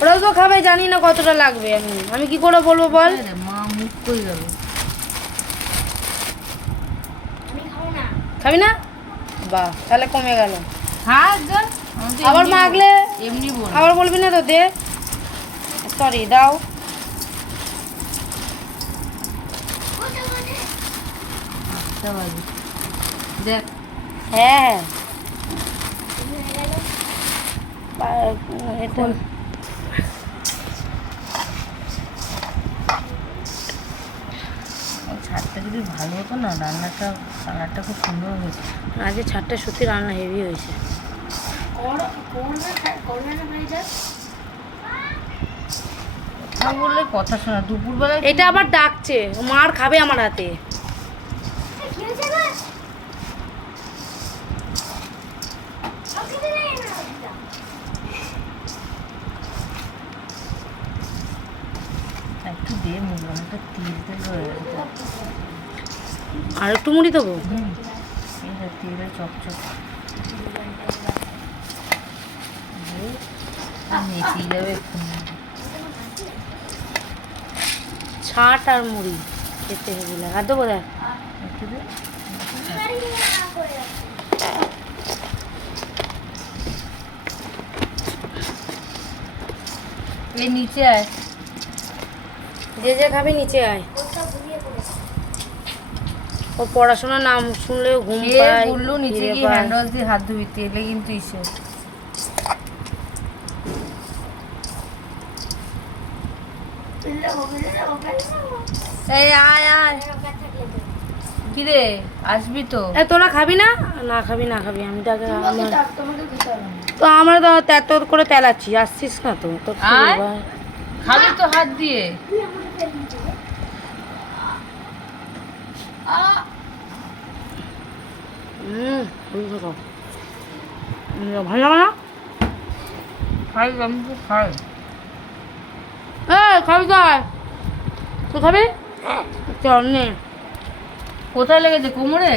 ওরাও তো খাবে জানি না কতটা লাগবে আমি। আমি কি করে বলব বল? মা মুখ কই গেল খাবি না। বাহ তাহলে কমে গেল। হ্যাঁ আবার মাগলে? এমনি আবার বলবি না তো দে। সরি দাও। আচ্ছা দেখ। হ্যাঁ। বা- এটা ওই ছাদটা যদি ভালো হতো না রান্নাটা কালারটা খুব সুন্দর হয়েছে। আজকে ছাদটা সত্যি রান্না হেভি হয়েছে। কথা বললে কথা শোনা দুপুরবেলা এটা আবার ডাকছে মার খাবে আমার হাতে। একটু দে মুখ অনেকটা তেল তেল গেছে আর একটু মুড়ি দেবো? তেলে চকচক মেখেই যাবে ছাট আর মুড়ি খেতে লাগে আর দেবো দেখ। এই নিচে আয়। যে যে খাবি নিচে আয়। ও পড়াশোনার নাম শুনলে ঘুম পায় বলল নিচে গিয়ে পায়। দিয়ে হাত ধুবি তেলে কিন্তু ইসে। এই আয় আয়। কি রে আসবি তো? এ তোরা খাবি না? না খাবি না খাবি আমি তাকে আমার তো আমরা তো এত করে তেলাচ্ছি আসছিস না তো? তোর? খাবি তো হাত দিয়ে। হুম ভালো লাগে না? খাই আমি তো খাই। এ খাবি তুই খাবি? চল নে। কোথায় লেগেছে? কোমরে?